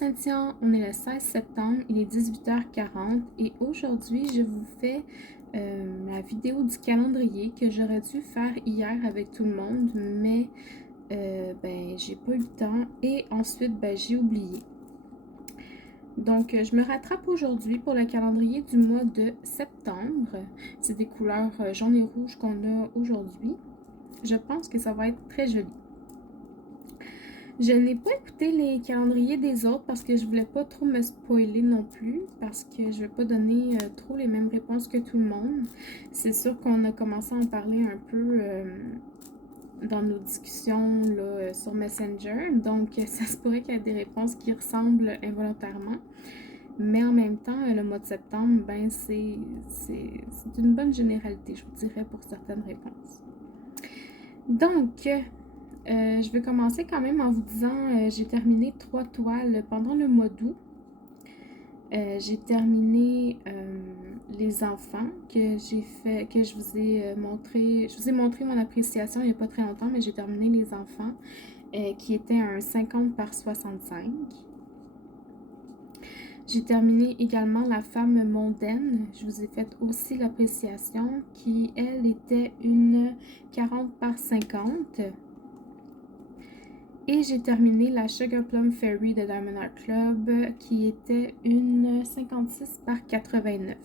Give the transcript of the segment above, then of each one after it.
Cynthia, on est le 16 septembre, il est 18h40 et aujourd'hui je vous fais la vidéo du calendrier que j'aurais dû faire hier avec tout le monde, mais j'ai pas eu le temps et ensuite j'ai oublié. Donc je me rattrape aujourd'hui pour le calendrier du mois de septembre. C'est des couleurs jaune et rouge qu'on a aujourd'hui. Je pense que ça va être très joli. Je n'ai pas écouté les calendriers des autres parce que je voulais pas trop me spoiler non plus, parce que je ne vais pas donner trop les mêmes réponses que tout le monde. C'est sûr qu'on a commencé à en parler un peu dans nos discussions là, sur Messenger, donc ça se pourrait qu'il y ait des réponses qui ressemblent involontairement. Mais en même temps, le mois de septembre, c'est une bonne généralité, je vous dirais, pour certaines réponses. Donc, je vais commencer quand même en vous disant, j'ai terminé 3 toiles pendant le mois d'août. J'ai terminé les enfants que j'ai fait, que je vous ai montré. Je vous ai montré mon appréciation il n'y a pas très longtemps, mais j'ai terminé les enfants qui étaient un 50 par 65. J'ai terminé également la femme mondaine. Je vous ai fait aussi l'appréciation qui, elle, était une 40 par 50. Et j'ai terminé la Sugar Plum Fairy de Diamond Art Club qui était une 56 par 89.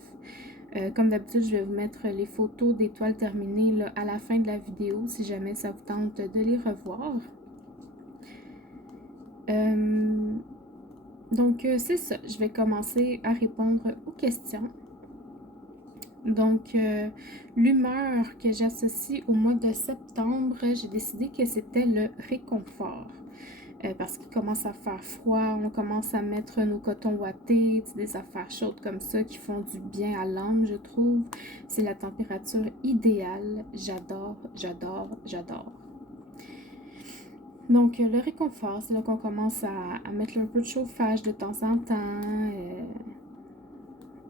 Comme d'habitude, je vais vous mettre les photos des toiles terminées là, à la fin de la vidéo si jamais ça vous tente de les revoir. Donc, c'est ça. Je vais commencer à répondre aux questions. Donc, l'humeur que j'associe au mois de septembre, j'ai décidé que c'était le réconfort. Parce qu'il commence à faire froid, on commence à mettre nos cotons ouatés, des affaires chaudes comme ça qui font du bien à l'âme, je trouve. C'est la température idéale. J'adore, j'adore, j'adore. Donc, le réconfort, c'est là qu'on commence à mettre un peu de chauffage de temps en temps,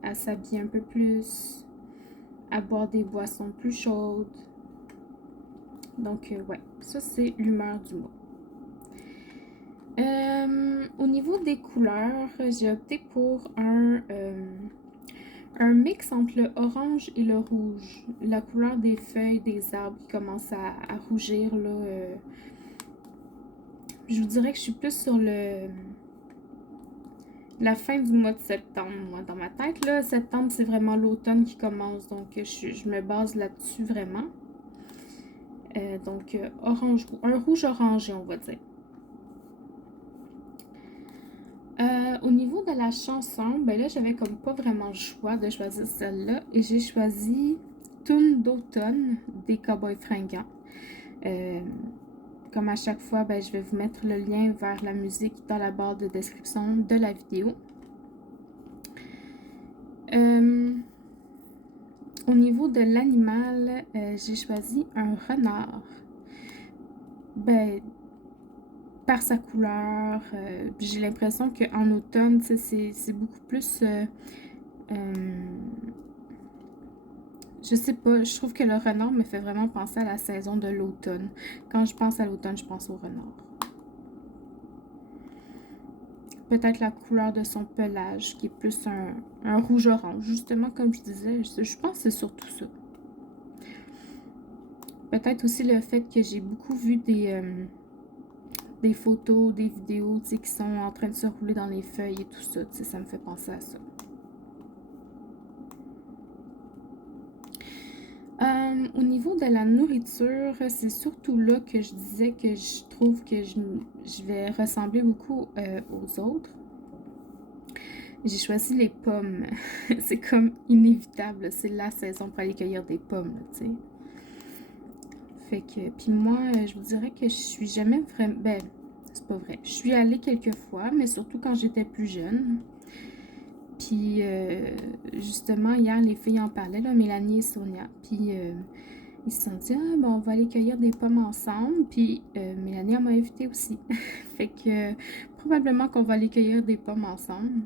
à s'habiller un peu plus, à boire des boissons plus chaudes. Donc, ouais, ça c'est l'humeur du mois. Au niveau des couleurs, j'ai opté pour un mix entre le orange et le rouge. La couleur des feuilles des arbres qui commence à rougir, là. Je vous dirais que je suis plus sur la fin du mois de septembre, moi, dans ma tête. Là, septembre, c'est vraiment l'automne qui commence, donc je me base là-dessus vraiment. Donc, orange, un rouge orangé, on va dire. Au niveau de la chanson, là, j'avais comme pas vraiment le choix de choisir celle-là. Et j'ai choisi Toune d'automne des Cowboys Fringants. Comme à chaque fois, je vais vous mettre le lien vers la musique dans la barre de description de la vidéo. Au niveau de l'animal, j'ai choisi un renard. Par sa couleur, j'ai l'impression qu'en automne, c'est beaucoup plus... je sais pas, je trouve que le renard me fait vraiment penser à la saison de l'automne. Quand je pense à l'automne, je pense au renard. Peut-être la couleur de son pelage, qui est plus un rouge-orange. Justement, comme je disais, je pense que c'est surtout ça. Peut-être aussi le fait que j'ai beaucoup vu des photos, des vidéos, qui sont en train de se rouler dans les feuilles et tout ça, ça me fait penser à ça. Au niveau de la nourriture, c'est surtout là que je disais que je trouve que je vais ressembler beaucoup aux autres. J'ai choisi les pommes. C'est comme inévitable, c'est la saison pour aller cueillir des pommes, tu sais. Fait que, puis moi, je vous dirais que je suis jamais vraiment... c'est pas vrai. Je suis allée quelques fois, mais surtout quand j'étais plus jeune. Puis, justement, hier, les filles en parlaient, là, Mélanie et Sonia. Puis, ils se sont dit, on va aller cueillir des pommes ensemble. Puis, Mélanie, elle m'a invitée aussi. Fait que, probablement qu'on va aller cueillir des pommes ensemble.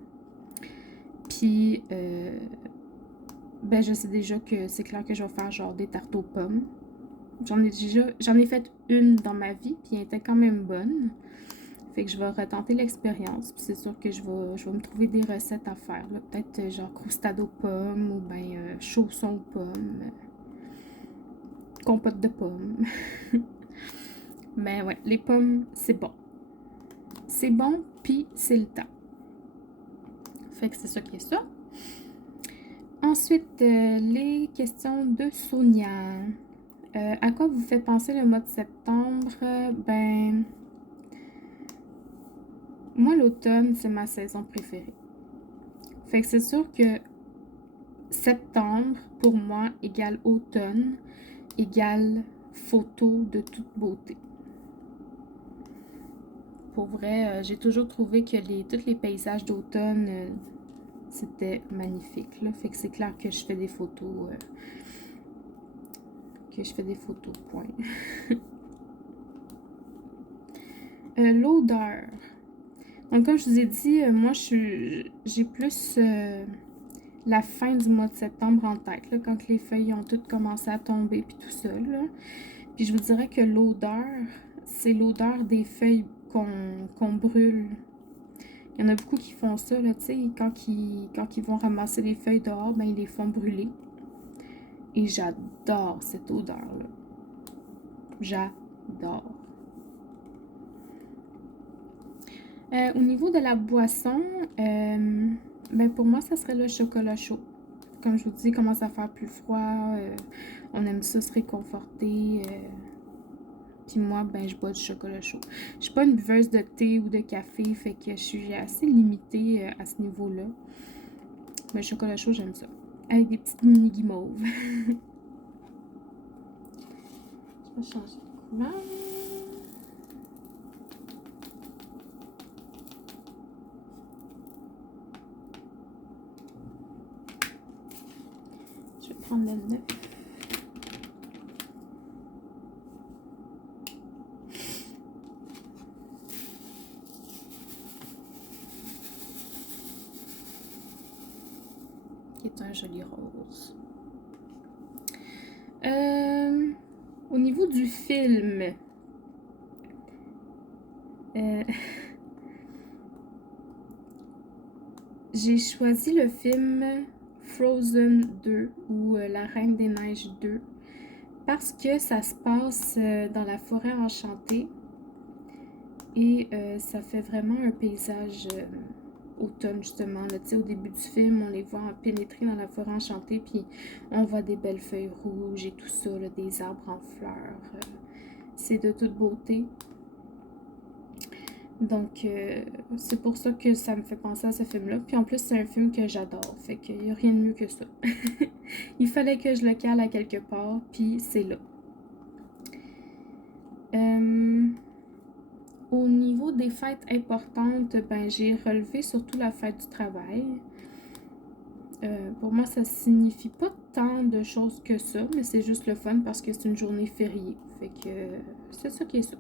Puis, je sais déjà que c'est clair que je vais faire genre des tartes aux pommes. J'en ai fait une dans ma vie, puis elle était quand même bonne. Fait que je vais retenter l'expérience. Puis c'est sûr que je vais me trouver des recettes à faire. Peut-être genre croustade aux pommes ou bien chaussons aux pommes, compote de pommes. Mais ouais, les pommes, c'est bon. C'est bon, puis c'est le temps. Fait que c'est ça qui est ça. Ensuite, les questions de Sonia. À quoi vous fait penser le mois de septembre? Ben, moi, l'automne, c'est ma saison préférée. Fait que c'est sûr que septembre, pour moi, égale automne, égale photo de toute beauté. Pour vrai, j'ai toujours trouvé que tous les paysages d'automne, c'était magnifique. Là. Fait que c'est clair que je fais des photos. Point. L'odeur. Donc, comme je vous ai dit, moi, j'ai plus la fin du mois de septembre en tête, là, quand les feuilles ont toutes commencé à tomber, puis tout ça, là. Puis je vous dirais que l'odeur, c'est l'odeur des feuilles qu'on brûle. Il y en a beaucoup qui font ça, là, tu sais, quand ils vont ramasser les feuilles dehors, ben, ils les font brûler. Et j'adore cette odeur-là. J'adore. Au niveau de la boisson, ben pour moi, ça serait le chocolat chaud. Comme je vous dis, il commence à faire plus froid. On aime ça se réconforter. Puis moi, ben je bois du chocolat chaud. Je suis pas une buveuse de thé ou de café, fait que je suis assez limitée à ce niveau-là. Mais le chocolat chaud, j'aime ça. Avec des petites mini guimauves. Je vais changer de couleur. Je vais prendre le 9. Qui est un joli rose. Au niveau du film, j'ai choisi le film Frozen 2 ou La Reine des Neiges 2 parce que ça se passe dans la forêt enchantée et ça fait vraiment un paysage automne justement. Là, au début du film, on les voit pénétrer dans la forêt enchantée puis on voit des belles feuilles rouges et tout ça, là, des arbres en fleurs. C'est de toute beauté. Donc, c'est pour ça que ça me fait penser à ce film-là. Puis en plus, c'est un film que j'adore. Fait qu'il n'y a rien de mieux que ça. Il fallait que je le cale à quelque part, puis c'est là. Au niveau des fêtes importantes, ben j'ai relevé surtout la fête du travail. Pour moi, ça signifie pas tant de choses que ça, mais c'est juste le fun parce que c'est une journée fériée. Fait que c'est ça qui est ça.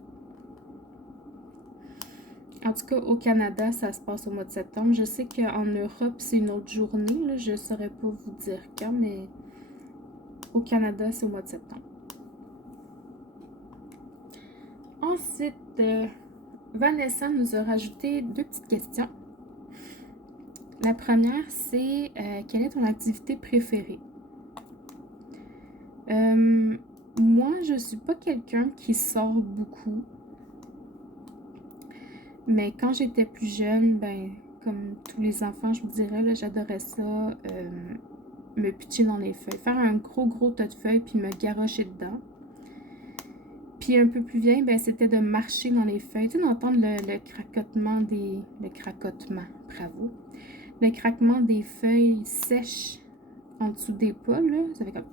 En tout cas, au Canada, ça se passe au mois de septembre. Je sais qu'en Europe, c'est une autre journée. Là. Je ne saurais pas vous dire quand, mais au Canada, c'est au mois de septembre. Ensuite, Vanessa nous a rajouté 2 petites questions. La première, c'est quelle est ton activité préférée? Moi, je ne suis pas quelqu'un qui sort beaucoup. Mais quand j'étais plus jeune, ben, comme tous les enfants, je vous dirais, j'adorais ça, me pitcher dans les feuilles, faire un gros tas de feuilles, puis me garrocher dedans. Puis un peu plus vieille, ben, c'était de marcher dans les feuilles, tu sais, d'entendre le cracotement des... Le cracotement, bravo. Le craquement des feuilles sèches en dessous des pas, là, ça fait comme...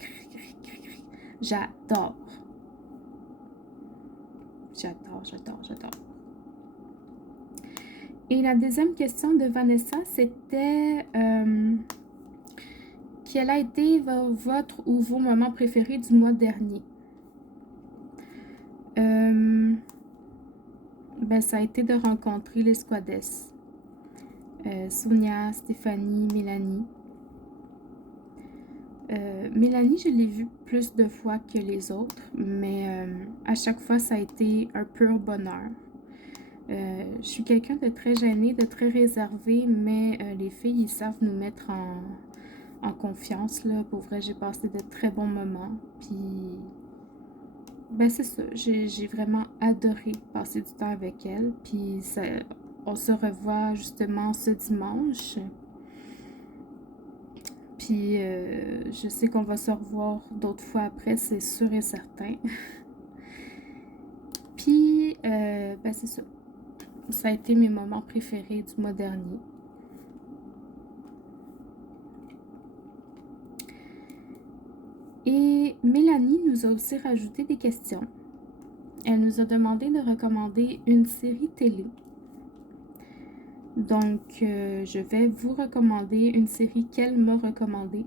J'adore. J'adore. Et la deuxième question de Vanessa, c'était quel a été votre ou vos moments préférés du mois dernier? Ben, ça a été de rencontrer les Squades. Sonia, Stéphanie, Mélanie. Mélanie, je l'ai vue plus de fois que les autres, mais à chaque fois, ça a été un pur bonheur. Je suis quelqu'un de très gêné, de très réservé, mais les filles, ils savent nous mettre en confiance, là. Pour vrai, j'ai passé de très bons moments. Puis, ben c'est ça, j'ai vraiment adoré passer du temps avec elles. Puis, on se revoit justement ce dimanche. Puis, je sais qu'on va se revoir d'autres fois après, c'est sûr et certain. Puis, ben c'est ça. Ça a été mes moments préférés du mois dernier. Et Mélanie nous a aussi rajouté des questions. Elle nous a demandé de recommander une série télé. Donc, je vais vous recommander une série qu'elle m'a recommandée,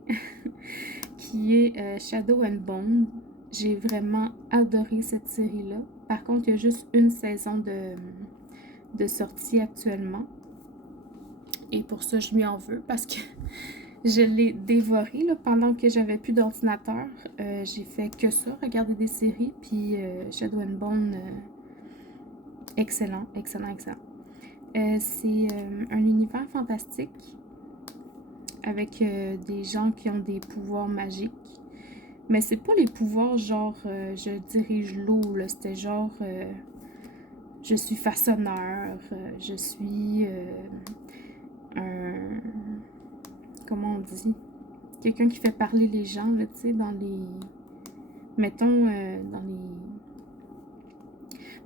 qui est Shadow and Bone. J'ai vraiment adoré cette série-là. Par contre, il y a juste une saison de sortie actuellement. Et pour ça, je lui en veux parce que je l'ai dévorée là, pendant que j'avais plus d'ordinateur. J'ai fait que ça, regarder des séries. Puis Shadow and Bone, excellent, excellent, excellent. C'est un univers fantastique avec des gens qui ont des pouvoirs magiques. Mais c'est pas les pouvoirs genre je dirige l'eau, là. C'était genre je suis façonneur, je suis un... Comment on dit? Quelqu'un qui fait parler les gens, là, tu sais, dans les... Mettons, dans les...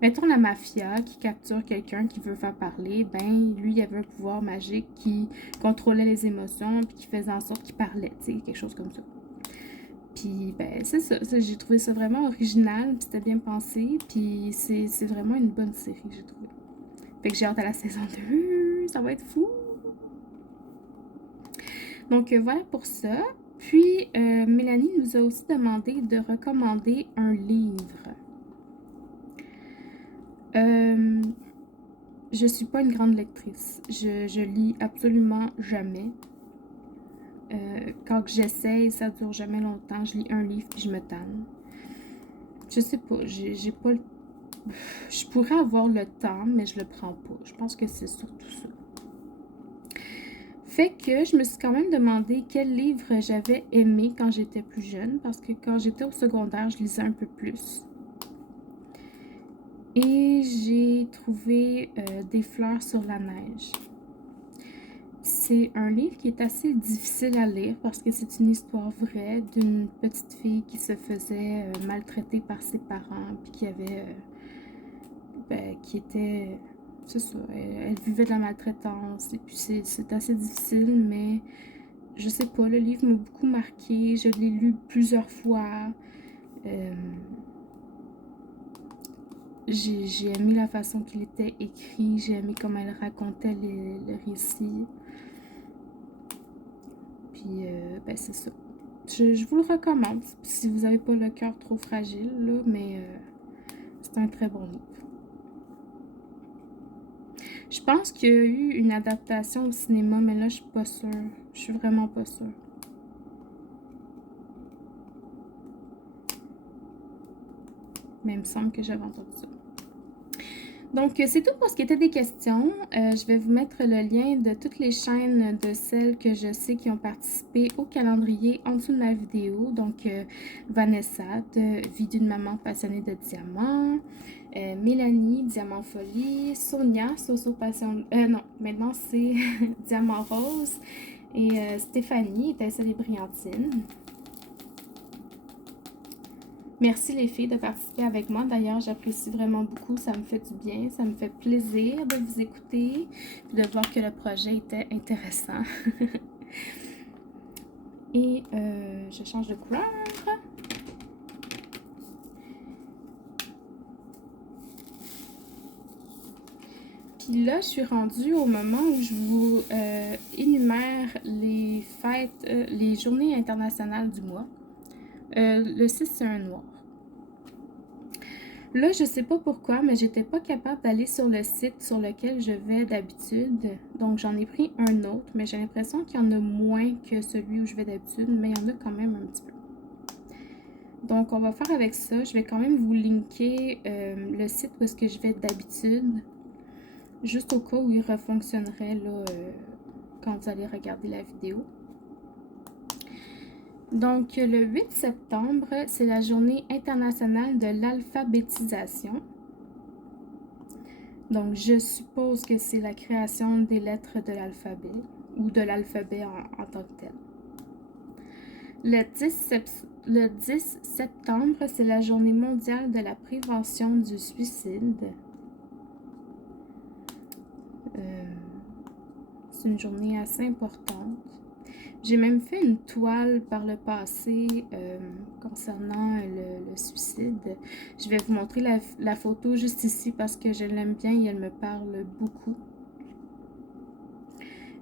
Mettons la mafia qui capture quelqu'un qui veut faire parler, ben lui il avait un pouvoir magique qui contrôlait les émotions puis qui faisait en sorte qu'il parlait, tu sais, quelque chose comme ça. Puis ben c'est ça, j'ai trouvé ça vraiment original, puis c'était bien pensé, puis c'est vraiment une bonne série, j'ai trouvé. Fait que j'ai hâte à la saison 2, ça va être fou! Donc voilà pour ça. Puis Mélanie nous a aussi demandé de recommander un livre. Je suis pas une grande lectrice. Je lis absolument jamais. Quand j'essaye, ça dure jamais longtemps. Je lis un livre puis je me tanne. Je sais pas, j'ai pas le... Je pourrais avoir le temps, mais je le prends pas. Je pense que c'est surtout ça. Fait que je me suis quand même demandé quel livre j'avais aimé quand j'étais plus jeune, parce que quand j'étais au secondaire, je lisais un peu plus. Et j'ai trouvé Des fleurs sur la neige. C'est un livre qui est assez difficile à lire parce que c'est une histoire vraie d'une petite fille qui se faisait maltraiter par ses parents, puis qui avait, qui était, c'est ça, elle vivait de la maltraitance, et puis c'est assez difficile, mais je sais pas, le livre m'a beaucoup marqué, je l'ai lu plusieurs fois, j'ai aimé la façon qu'il était écrit, j'ai aimé comment elle racontait le récit. Puis, ben c'est ça. Je vous le recommande si vous n'avez pas le cœur trop fragile, là, mais c'est un très bon livre. Je pense qu'il y a eu une adaptation au cinéma, mais là, je suis pas sûre. Je suis vraiment pas sûre. Mais il me semble que j'avais entendu ça. Donc, c'est tout pour ce qui était des questions. Je vais vous mettre le lien de toutes les chaînes de celles que je sais qui ont participé au calendrier en dessous de la vidéo. Donc, Vanessa, de Vie d'une maman passionnée de diamants. Mélanie, Diamant Folie. Sonia, Soso Passion... non, maintenant c'est Diamant Rose. Et Stéphanie, Étincelle et Brillantine. Merci les filles de participer avec moi. D'ailleurs, j'apprécie vraiment beaucoup. Ça me fait du bien. Ça me fait plaisir de vous écouter et de voir que le projet était intéressant. Et je change de couleur. Puis là, je suis rendue au moment où je vous énumère les fêtes, les journées internationales du mois. Le 6, c'est un noir. Là, je sais pas pourquoi, mais j'étais pas capable d'aller sur le site sur lequel je vais d'habitude. Donc, j'en ai pris un autre, mais j'ai l'impression qu'il y en a moins que celui où je vais d'habitude, mais il y en a quand même un petit peu. Donc, on va faire avec ça. Je vais quand même vous linker le site où est-ce que je vais d'habitude. juste au cas où il refonctionnerait là, quand vous allez regarder la vidéo. Donc, le 8 septembre, c'est la journée internationale de l'alphabétisation. Donc, je suppose que c'est la création des lettres de l'alphabet ou de l'alphabet en tant que tel. Le 10 septembre, c'est la journée mondiale de la prévention du suicide. C'est une journée assez importante. J'ai même fait une toile par le passé concernant le suicide. Je vais vous montrer la photo juste ici parce que je l'aime bien et elle me parle beaucoup.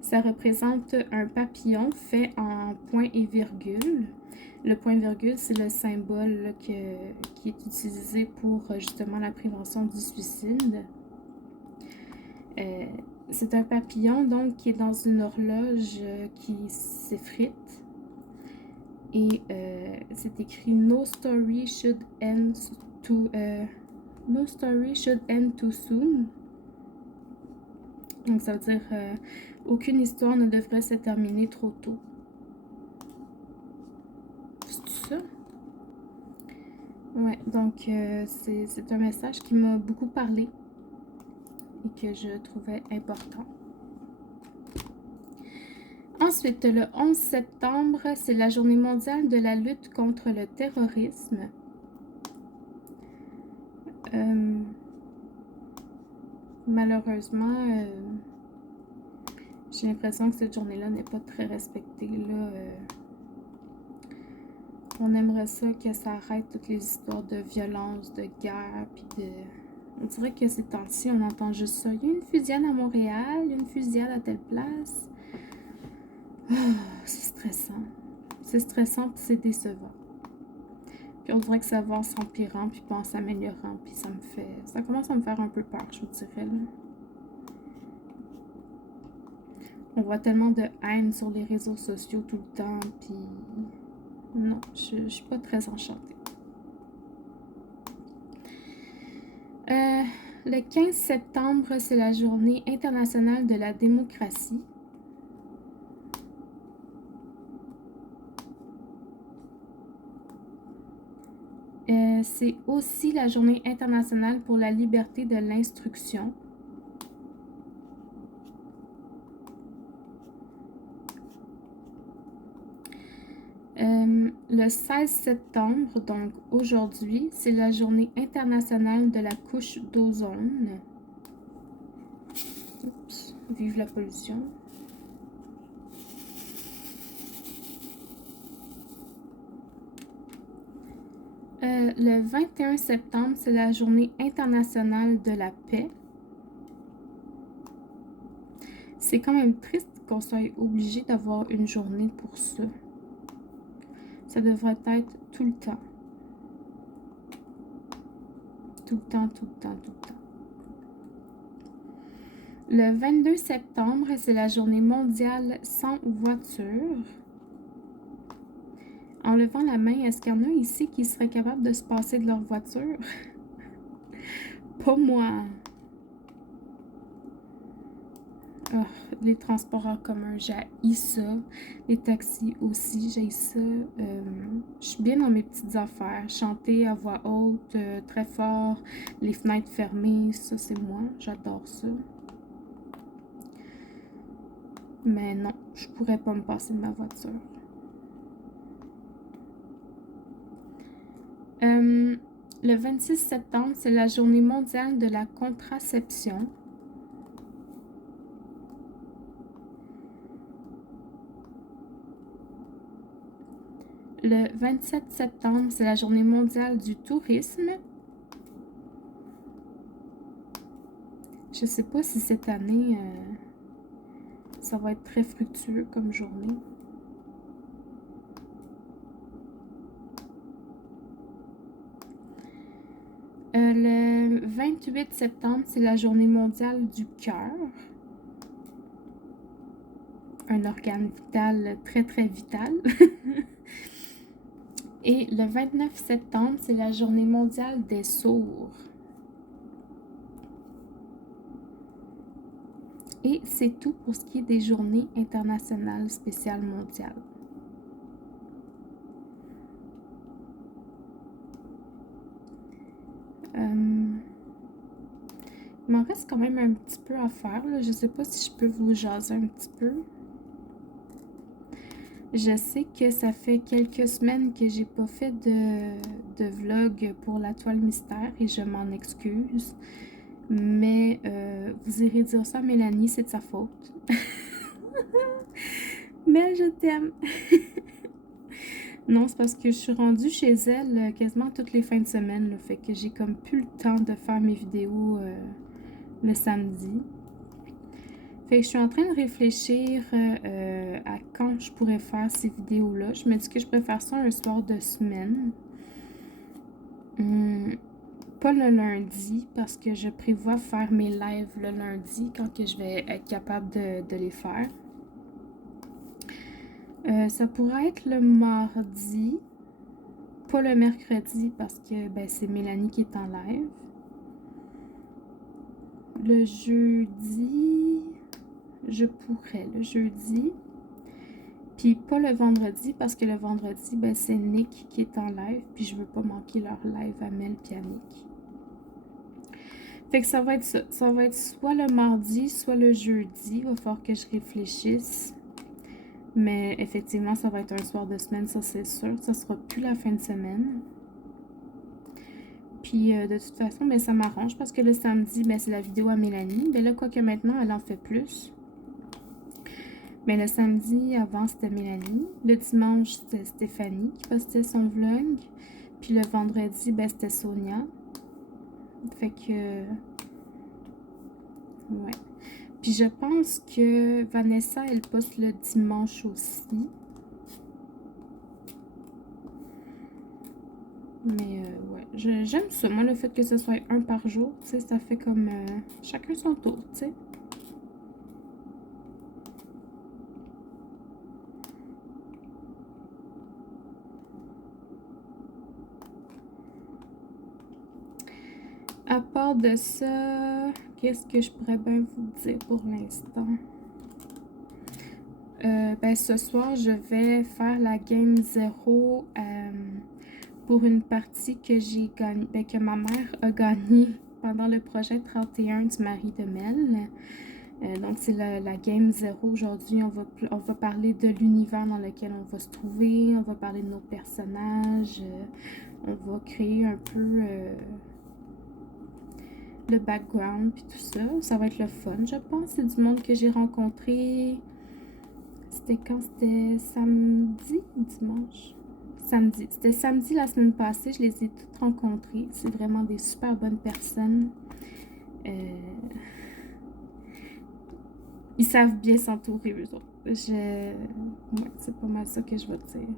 Ça représente un papillon fait en point et virgule. Le point virgule, c'est le symbole là, qui est utilisé pour justement la prévention du suicide. C'est un papillon donc qui est dans une horloge qui s'effrite. Et c'est écrit No story should end too soon. Donc ça veut dire aucune histoire ne devrait se terminer trop tôt. C'est tout ça? Ouais, donc c'est un message qui m'a beaucoup parlé et que je trouvais important. Ensuite, le 11 septembre, c'est la journée mondiale de la lutte contre le terrorisme. Malheureusement, j'ai l'impression que cette journée-là n'est pas très respectée. Là, on aimerait ça que ça arrête toutes les histoires de violence, de guerre, puis de... On dirait que ces temps-ci, on entend juste ça. Il y a une fusillade à Montréal, une fusillade à telle place. Oh, c'est stressant. C'est stressant, puis c'est décevant. Puis on dirait que ça va en s'empirant, puis pas en s'améliorant, puis ça me fait... Ça commence à me faire un peu peur, je vous dirais, là. On voit tellement de haine sur les réseaux sociaux tout le temps, puis... Non, je suis pas très enchantée. Le 15 septembre, c'est la journée internationale de la démocratie. C'est aussi la journée internationale pour la liberté de l'instruction. Le 16 septembre, donc aujourd'hui, c'est la journée internationale de la couche d'ozone. Oups, vive la pollution. Le 21 septembre, c'est la journée internationale de la paix. C'est quand même triste qu'on soit obligé d'avoir une journée pour ça. Ça devrait être tout le temps. Tout le temps, tout le temps, tout le temps. Le 22 septembre, c'est la journée mondiale sans voiture. En levant la main, est-ce qu'il y en a ici qui seraient capables de se passer de leur voiture? Pas moi. Oh, les transports en commun, j'haïs ça. Les taxis aussi, j'haïs ça. Je suis bien dans mes petites affaires. Chanter à voix haute, très fort, les fenêtres fermées, ça c'est moi. J'adore ça. Mais non, je pourrais pas me passer de ma voiture. Le 26 septembre, c'est la journée mondiale de la contraception. Le 27 septembre, c'est la journée mondiale du tourisme. Je sais pas si cette année, ça va être très fructueux comme journée. Le 28 septembre, c'est la journée mondiale du cœur. Un organe vital très très vital. Et le 29 septembre, c'est la journée mondiale des sourds. Et c'est tout pour ce qui est des journées internationales spéciales mondiales. Il m'en reste quand même un petit peu à faire, là. Je ne sais pas si je peux vous jaser un petit peu. Je sais que ça fait quelques semaines que j'ai pas fait de vlog pour la toile mystère et je m'en excuse. Mais vous irez dire ça à Mélanie, c'est de sa faute. Mais je t'aime. Non, c'est parce que je suis rendue chez elle quasiment toutes les fins de semaine. Là, fait que j'ai comme plus le temps de faire mes vidéos le samedi. Fait que je suis en train de réfléchir à quand je pourrais faire ces vidéos-là. Je me dis que je pourrais faire ça un soir de semaine. Pas le lundi, parce que je prévois faire mes lives le lundi quand que je vais être capable de les faire. Ça pourrait être le mardi, pas le mercredi, parce que ben, c'est Mélanie qui est en live. Le jeudi, je pourrais le jeudi. Puis pas le vendredi, parce que le vendredi, ben, c'est Nick qui est en live, puis je veux pas manquer leur live à Mel et à Nick. Fait que ça va être ça. Ça va être soit le mardi, soit le jeudi. Il va falloir que je réfléchisse. Mais effectivement, ça va être un soir de semaine, ça c'est sûr. Ça sera plus la fin de semaine. Puis de toute façon, ben, ça m'arrange parce que le samedi, ben, c'est la vidéo à Mélanie. Ben là, quoique maintenant, elle en fait plus. Mais le samedi, avant, c'était Mélanie. Le dimanche, c'était Stéphanie qui postait son vlog. Puis le vendredi, ben, c'était Sonia. Fait que... ouais. Puis je pense que Vanessa, elle poste le dimanche aussi. Mais ouais, j'aime ça. Moi, le fait que ce soit un par jour, tu sais, ça fait comme chacun son tour, tu sais. À part de ça, qu'est-ce que je pourrais bien vous dire pour l'instant? Ben, ce soir, je vais faire la game 0 pour une partie que j'ai gagnée, ben, que ma mère a gagnée pendant le projet 31 du mari de Mel. Donc, c'est la game 0 aujourd'hui. On va parler de l'univers dans lequel on va se trouver. On va parler de nos personnages. On va créer un peu le background puis tout ça. Ça va être le fun, je pense. C'est du monde que j'ai rencontré. C'était quand? C'était samedi ou dimanche? Samedi. C'était samedi la semaine passée. Je les ai toutes rencontrées. C'est vraiment des super bonnes personnes. Ils savent bien s'entourer, eux autres. Ouais, c'est pas mal ça que je vais te dire.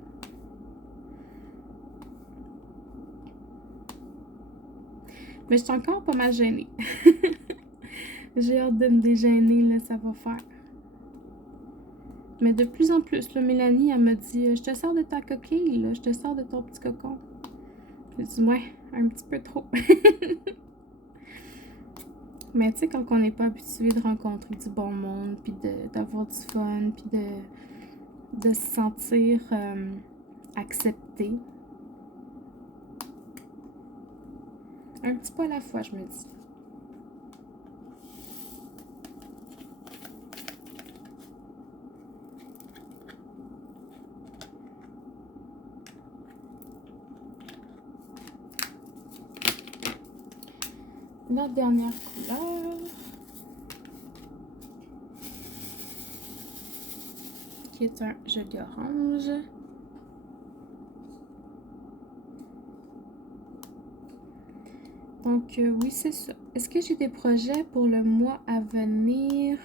Mais je suis encore pas mal gênée. J'ai hâte de me dégêner, là, ça va faire. Mais de plus en plus, là, Mélanie, elle me dit « Je te sors de ta coquille, là, je te sors de ton petit cocon. » Je dis « Ouais, un petit peu trop. » Mais tu sais, quand on n'est pas habitué de rencontrer du bon monde, puis d'avoir du fun, puis de se sentir accepté. Un petit peu à la fois, je me dis. La dernière couleur, qui est un joli orange. Donc, oui, c'est ça. Est-ce que j'ai des projets pour le mois à venir?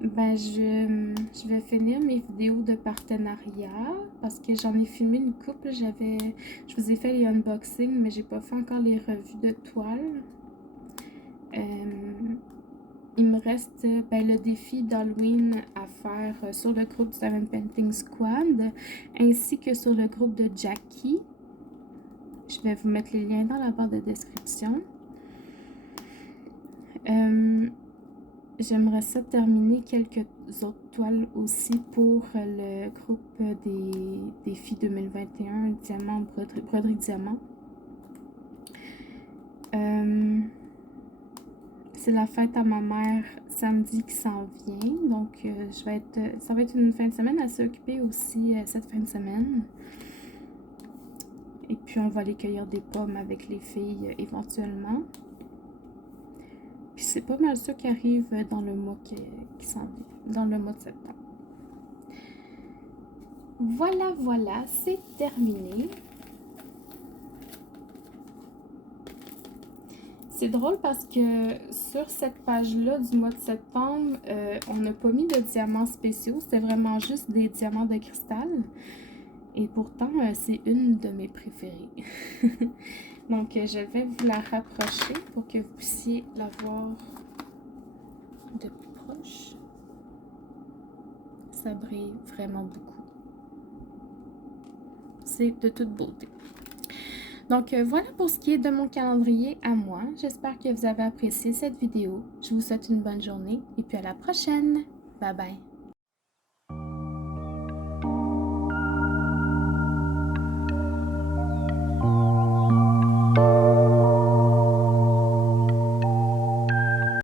Ben, je vais finir mes vidéos de partenariat parce que j'en ai filmé une couple. Je vous ai fait les unboxings, mais j'ai pas fait encore les revues de toile. Il me reste ben, le défi d'Halloween à faire sur le groupe du Diamond Painting Squad ainsi que sur le groupe de Jackie. Je vais vous mettre les liens dans la barre de description. J'aimerais ça terminer quelques autres toiles aussi pour le groupe des filles 2021, Diamant, broderie Diamant. C'est la fête à ma mère samedi qui s'en vient, donc ça va être une fin de semaine assez occupée aussi cette fin de semaine. Et puis on va aller cueillir des pommes avec les filles éventuellement. Puis c'est pas mal ça qui arrive dans le mois qui s'en vient, dans le mois de septembre. Voilà, c'est terminé. C'est drôle parce que sur cette page-là du mois de septembre, on n'a pas mis de diamants spéciaux. C'était vraiment juste des diamants de cristal. Et pourtant, c'est une de mes préférées. Donc, je vais vous la rapprocher pour que vous puissiez la voir de plus proche. Ça brille vraiment beaucoup. C'est de toute beauté. Donc, voilà pour ce qui est de mon calendrier à moi. J'espère que vous avez apprécié cette vidéo. Je vous souhaite une bonne journée et puis à la prochaine. Bye bye.